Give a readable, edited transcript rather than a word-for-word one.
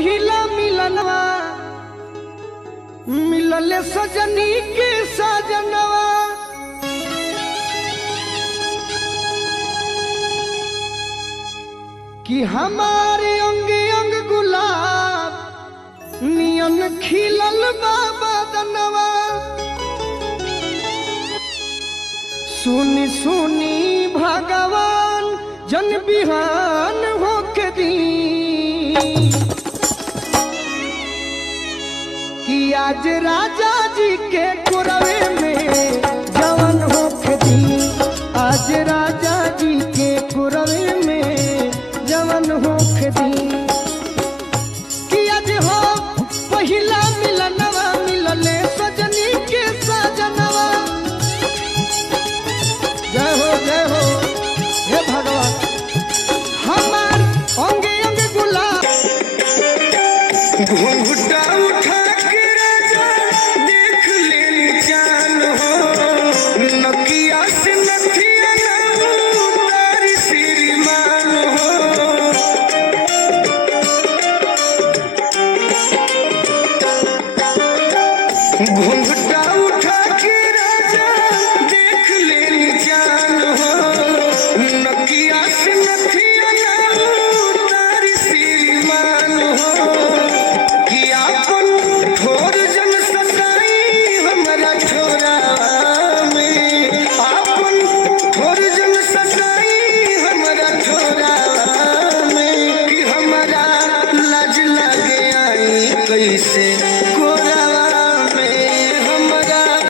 पहिला मिलनवा मिलले सजनी के सजनवा कि हमारे अंग अंग गुलाब नियन खिलल बाबा दनवा सुनी सुनी भगवान जन बिहान होके दी कि आज राजा जी के कुरवे में जवन होके दी आज राजा जी के कुरवे में जवन होके दी कि आज हो पहिला मिलनवा मिलले सजनी के सजनवा जय हो हे भगवान हमार अंगे अंगे गुलाब